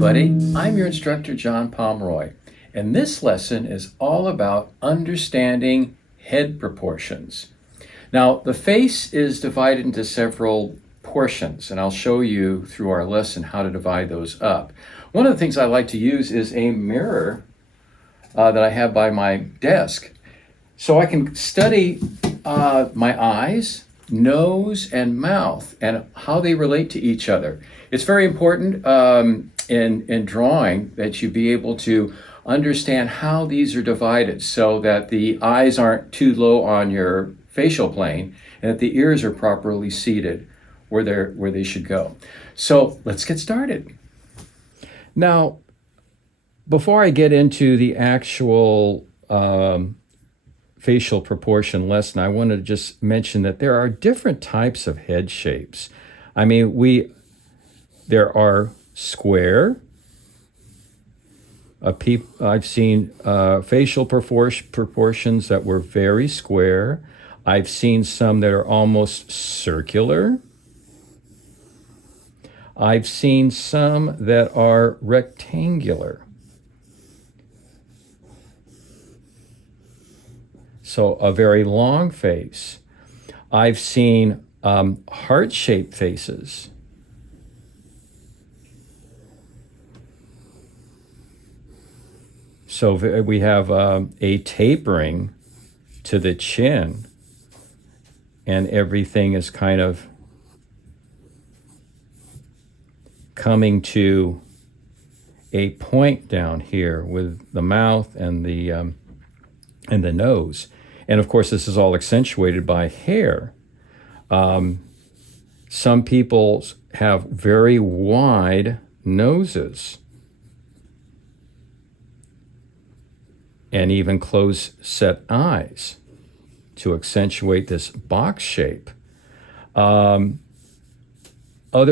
everybody. I'm your instructor, John Pomeroy, and this lesson is all about understanding head proportions. Now, the face is divided into several portions, and I'll show you through our lesson how to divide those up. One of the things I like to use is a mirror that I have by my desk, so I can study my eyes, nose, and mouth and how they relate to each other. It's very important in drawing that you be able to understand how these are divided so that the eyes aren't too low on your facial plane and that the ears are properly seated where they should go. So let's get started. Now, before I get into the actual facial proportion lesson, I want to just mention that there are different types of head shapes. I mean, there are square. I've seen facial proportions that were very square. I've seen some that are almost circular. I've seen some that are rectangular. So a very long face. I've seen heart-shaped faces. So we have a tapering to the chin, and everything is kind of coming to a point down here with the mouth and the nose. And of course, this is all accentuated by hair. Some people have very wide noses and even close-set eyes to accentuate this box shape. Other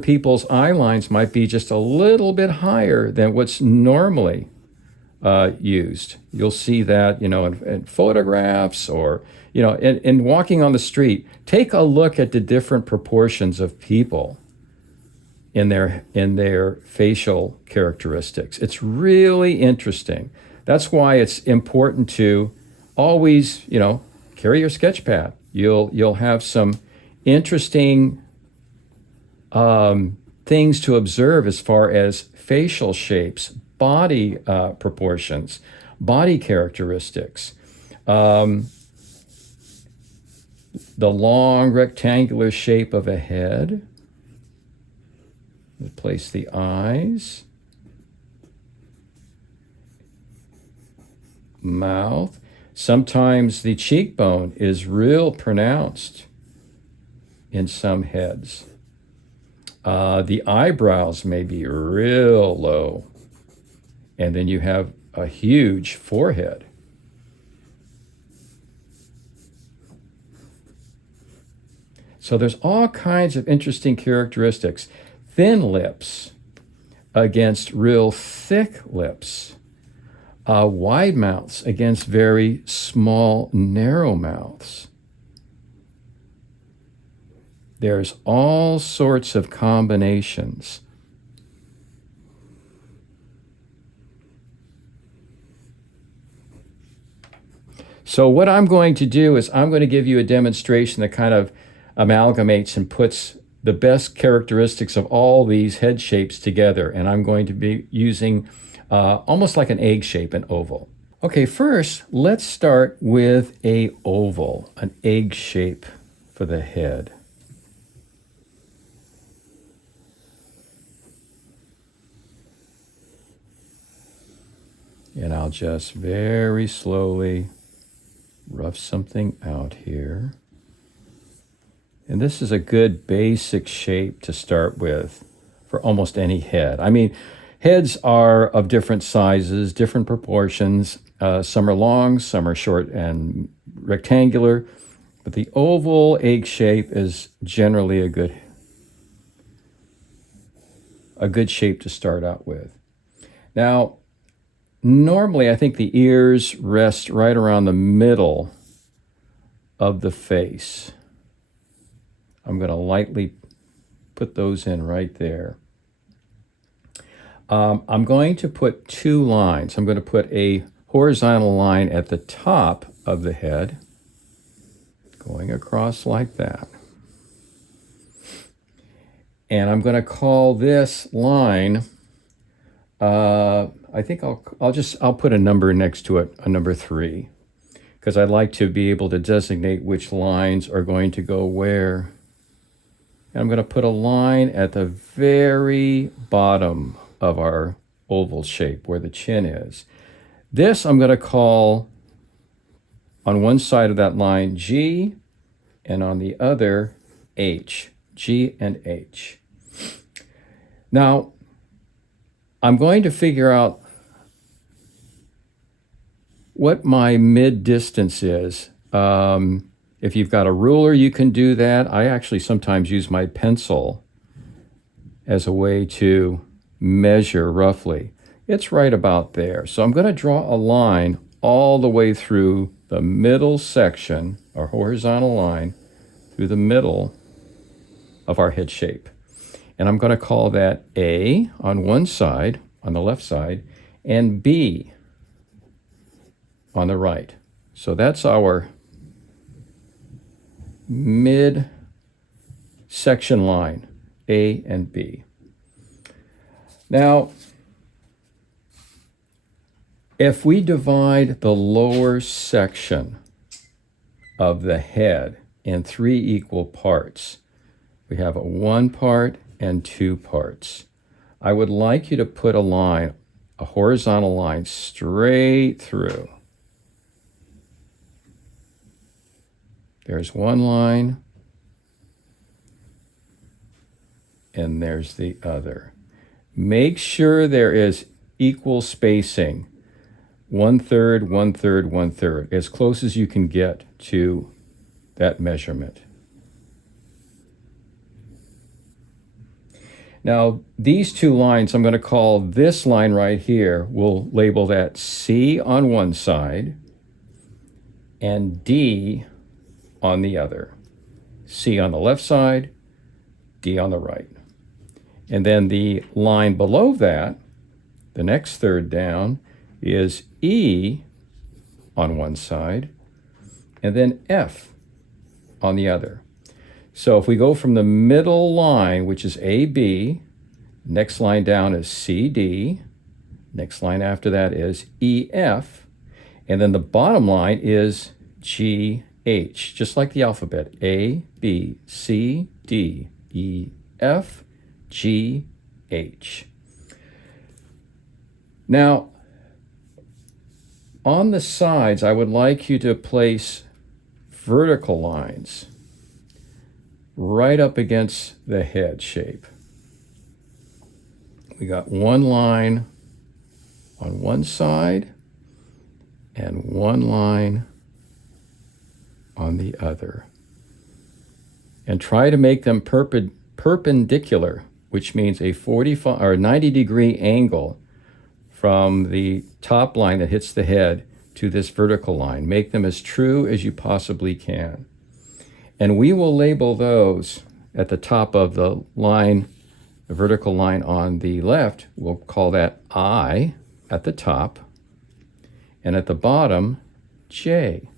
people's eye lines might be just a little bit higher than what's normally used. You'll see that, in photographs or, in walking on the street. Take a look at the different proportions of people in their facial characteristics. It's really interesting. That's why it's important to always, carry your sketch pad. You'll have some interesting things to observe as far as facial shapes, body proportions, body characteristics. The long rectangular shape of a head. Place the eyes. Mouth. Sometimes the cheekbone is real pronounced in some heads. The eyebrows may be real low. And then you have a huge forehead. So there's all kinds of interesting characteristics. Thin lips against real thick lips. Wide mouths against very small, narrow mouths. There's all sorts of combinations. So what I'm going to do is I'm going to give you a demonstration that kind of amalgamates and puts the best characteristics of all these head shapes together. And I'm going to be using almost like an egg shape, an oval. Okay, first, let's start with an oval, an egg shape for the head. And I'll just very slowly rough something out here. And this is a good basic shape to start with for almost any head. I mean, heads are of different sizes, different proportions. Some are long, some are short and rectangular. But the oval egg shape is generally a good shape to start out with. Now, normally, I think the ears rest right around the middle of the face. I'm going to lightly put those in right there. I'm going to put two lines. I'm going to put a horizontal line at the top of the head, going across like that. And I'm going to call this line, I think I'll put a number next to it, a number 3, because I'd like to be able to designate which lines are going to go where. And I'm going to put a line at the very bottom of our oval shape where the chin is. This I'm going to call on one side of that line G, and on the other H. G and H. Now, I'm going to figure out what my mid distance is. If you've got a ruler, you can do that. I actually sometimes use my pencil as a way to measure roughly. It's right about there. So I'm going to draw a line all the way through the middle section, or horizontal line, through the middle of our head shape. And I'm going to call that A on one side, on the left side, and B on the right. So that's our mid section line, A and B. Now, if we divide the lower section of the head in 3 equal parts, we have a 1 part and 2 parts. I would like you to put a line, a horizontal line, straight through. There's one line, and there's the other. Make sure there is equal spacing, 1/3, 1/3, 1/3, as close as you can get to that measurement. Now, these two lines, I'm going to call this line right here, we'll label that C on one side and D on the other. C on the left side, D on the right. And then the line below that, the next third down, is E on one side and then F on the other. So if we go from the middle line, which is AB, next line down is CD, next line after that is EF, and then the bottom line is GH, just like the alphabet, A, B, C, D, E, F, G, H. Now, on the sides, I would like you to place vertical lines right up against the head shape. We got one line on one side and one line on the other. And try to make them perpendicular, which means a 45 or 90-degree angle from the top line that hits the head to this vertical line. Make them as true as you possibly can. And we will label those at the top of the line, the vertical line on the left. We'll call that I at the top, and at the bottom, J.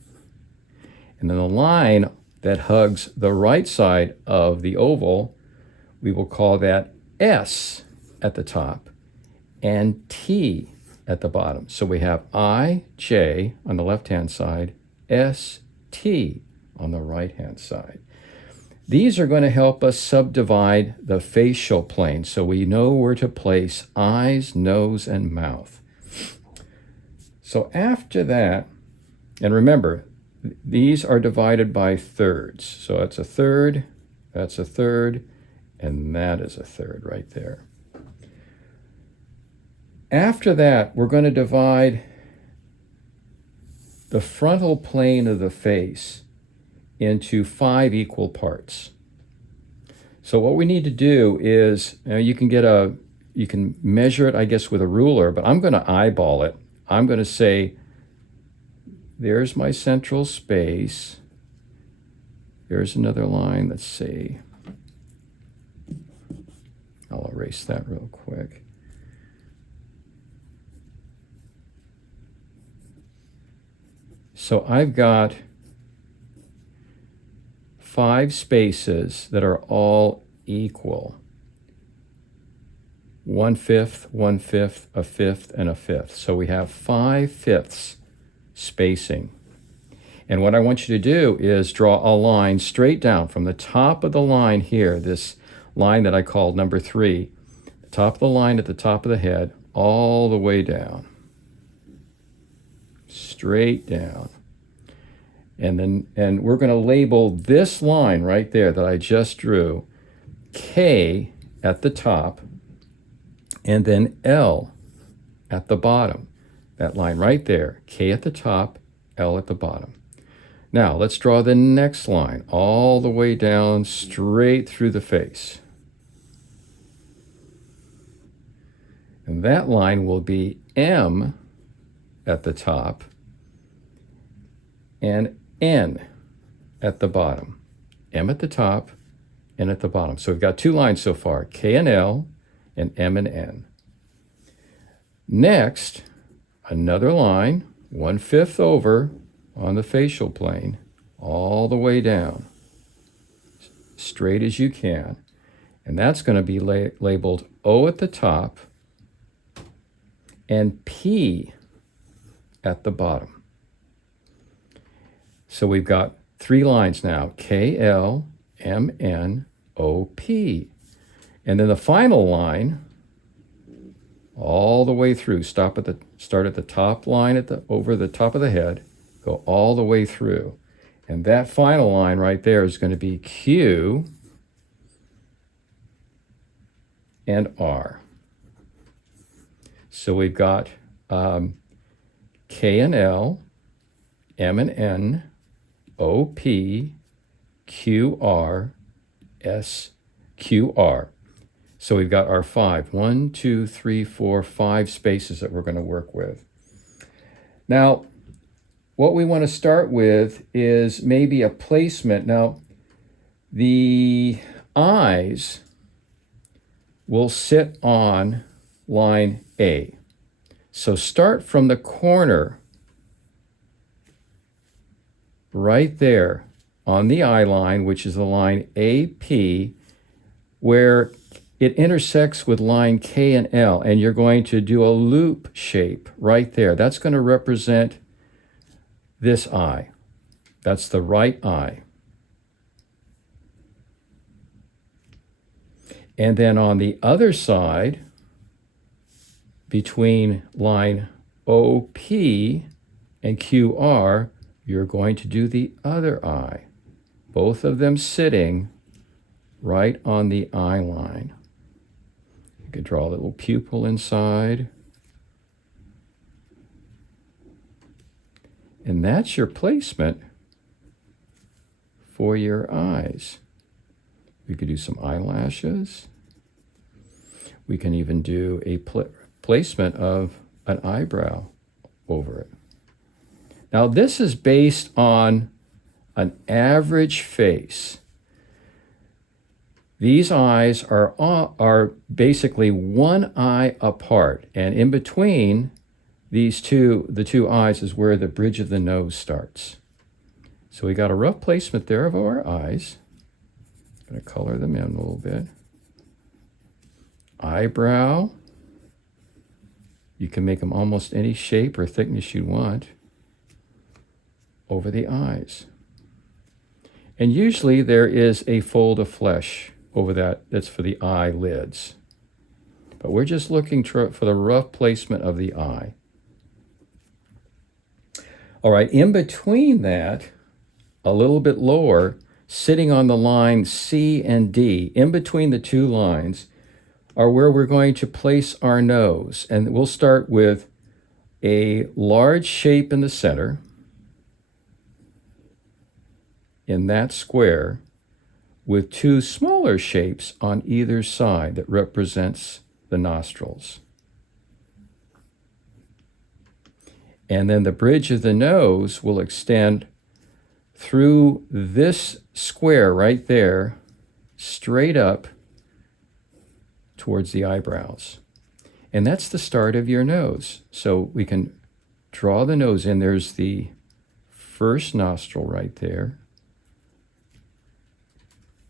And then the line that hugs the right side of the oval, we will call that S at the top and T at the bottom. So we have I, J on the left-hand side, S, T on the right-hand side. These are going to help us subdivide the facial plane so we know where to place eyes, nose, and mouth. So after that, and remember, these are divided by thirds. So that's a third, and that is a third right there. After that, we're going to divide the frontal plane of the face into 5 equal parts. So what we need to do is, you can measure it, I guess, with a ruler, but I'm going to eyeball it. I'm going to say, there's my central space. There's another line, let's see. I'll erase that real quick. So I've got 5 spaces that are all equal. 1/5, 1/5, a fifth, and a fifth. So we have 5/5 spacing. And what I want you to do is draw a line straight down from the top of the line here, this line that I called number 3, the top of the line at the top of the head, all the way down. Straight down. And we're going to label this line right there that I just drew K at the top, and then L at the bottom. That line right there, K at the top, L at the bottom. Now let's draw the next line all the way down straight through the face. And that line will be M at the top and N at the bottom. M at the top, N at the bottom. So we've got 2 lines so far, K and L and M and N. Next, another line, 1/5 over on the facial plane, all the way down, straight as you can. And that's going to be labeled O at the top and P at the bottom. So we've got 3 lines now, K, L, M, N, O, P. And then the final line, all the way through, start at the top line over the top of the head, go all the way through. And that final line right there is going to be Q and R. So we've got K and L, M and N, O, P, Q, R, S, Q, R. So we've got our 5, 1, 2, 3, 4, 5 spaces that we're going to work with. Now, what we want to start with is maybe a placement. Now, the eyes will sit on line A. So start from the corner right there on the eye line, which is the line AP, where it intersects with line K and L, and you're going to do a loop shape right there. That's going to represent this eye. That's the right eye. And then on the other side, between line OP and QR, you're going to do the other eye. Both of them sitting right on the eye line. You could draw a little pupil inside. And that's your placement for your eyes. We could do some eyelashes. We can even do a placement of an eyebrow over it. Now, this is based on an average face. These eyes are basically one eye apart, and in between the two eyes is where the bridge of the nose starts. So we got a rough placement there of our eyes. I'm going to color them in a little bit. Eyebrow. You can make them almost any shape or thickness you want over the eyes. And usually there is a fold of flesh over that's for the eyelids. But we're just looking for the rough placement of the eye. All right, in between that, a little bit lower, sitting on the line C and D, in between the 2 lines, are where we're going to place our nose. And we'll start with a large shape in the center, in that square, with 2 smaller shapes on either side that represents the nostrils. And then the bridge of the nose will extend through this square right there, straight up towards the eyebrows. And that's the start of your nose. So we can draw the nose in. There's the first nostril right there,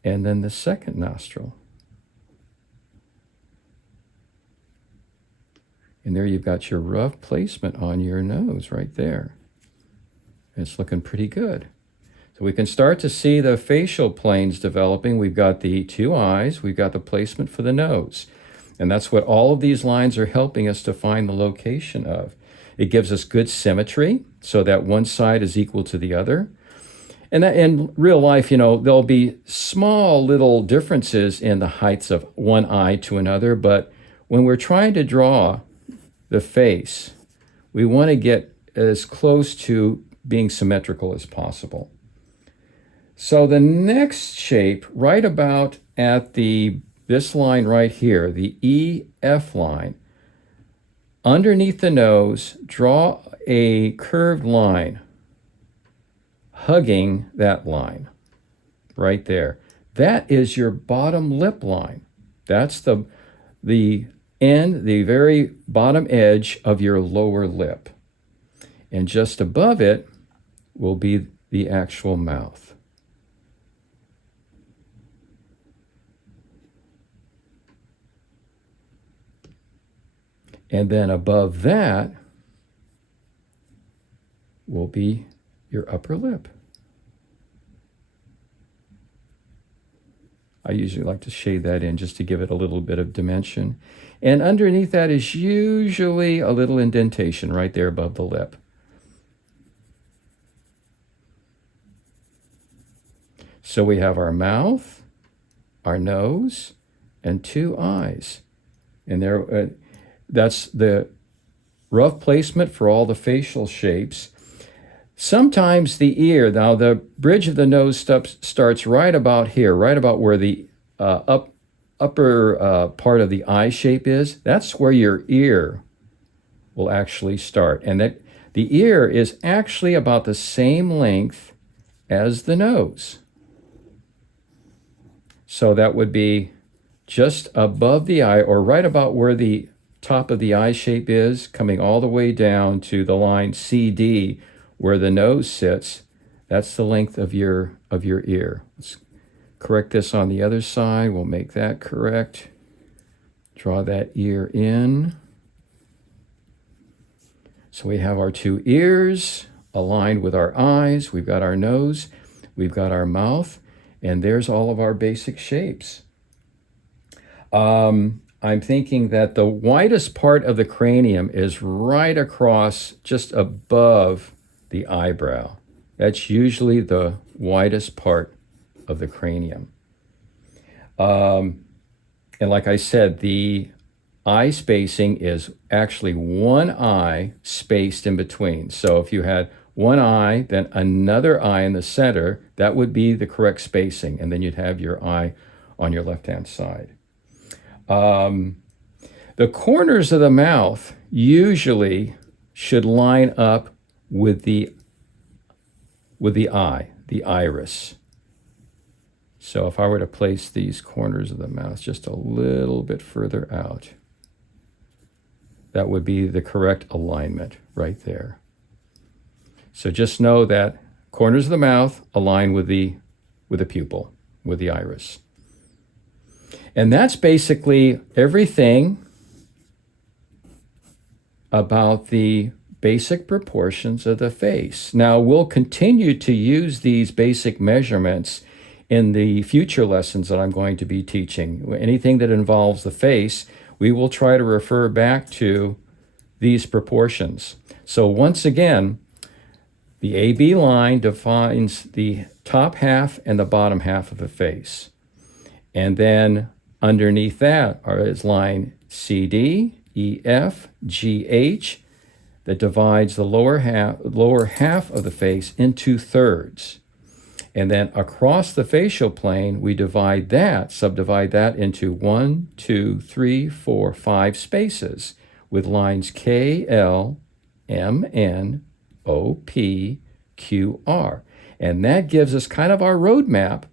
and then the second nostril. And there you've got your rough placement on your nose right there. It's looking pretty good. So we can start to see the facial planes developing. We've got the two eyes, we've got the placement for the nose. And that's what all of these lines are helping us to find the location of. It gives us good symmetry so that one side is equal to the other. And that in real life, you know, there'll be small little differences in the heights of one eye to another, but when we're trying to draw the face, we want to get as close to being symmetrical as possible. So the next shape, right about at this line right here, the EF line, underneath the nose, draw a curved line hugging that line right there. That is your bottom lip line. That's the end, the very bottom edge of your lower lip. And just above it will be the actual mouth. And then above that will be your upper lip. I usually like to shade that in just to give it a little bit of dimension. And underneath that is usually a little indentation right there above the lip. So we have our mouth, our nose, and two eyes. And there, that's the rough placement for all the facial shapes. Sometimes the ear, now the bridge of the nose starts right about here, right about where the upper part of the eye shape is. That's where your ear will actually start. And that the ear is actually about the same length as the nose. So that would be just above the eye, or right about where the top of the eye shape is, coming all the way down to the line CD, where the nose sits. That's the length of your ear. Let's correct this on the other side. We'll make that correct. Draw that ear in. So we have our two ears aligned with our eyes. We've got our nose. We've got our mouth. And there's all of our basic shapes. I'm thinking that the widest part of the cranium is right across, just above the eyebrow. That's usually the widest part of the cranium. And like I said, the eye spacing is actually one eye spaced in between. So if you had one eye, then another eye in the center, that would be the correct spacing. And then you'd have your eye on your left-hand side. The corners of the mouth usually should line up with the eye, the iris. So if I were to place these corners of the mouth just a little bit further out, that would be the correct alignment right there. So just know that corners of the mouth align with the pupil, with the iris. And that's basically everything about the basic proportions of the face. Now, we'll continue to use these basic measurements in the future lessons that I'm going to be teaching. Anything that involves the face, we will try to refer back to these proportions. So once again, the AB line defines the top half and the bottom half of the face. And then underneath that is line CD, EF, GH, that divides the lower half of the face into thirds. And then across the facial plane, we subdivide that into 1, 2, 3, 4, 5 spaces with lines K, L, M, N, O, P, Q, R. And that gives us kind of our roadmap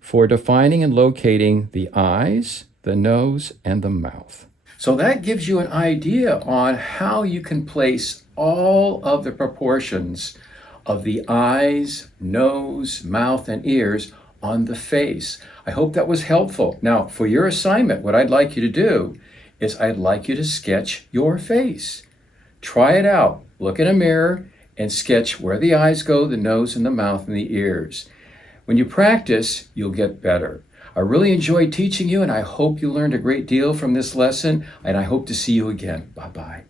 for defining and locating the eyes, the nose, and the mouth. So that gives you an idea on how you can place all of the proportions of the eyes, nose, mouth, and ears on the face. I hope that was helpful. Now, for your assignment, what I'd like you to do is I'd like you to sketch your face. Try it out. Look in a mirror and sketch where the eyes go, the nose, and the mouth, and the ears. When you practice, you'll get better. I really enjoyed teaching you, and I hope you learned a great deal from this lesson, and I hope to see you again. Bye-bye.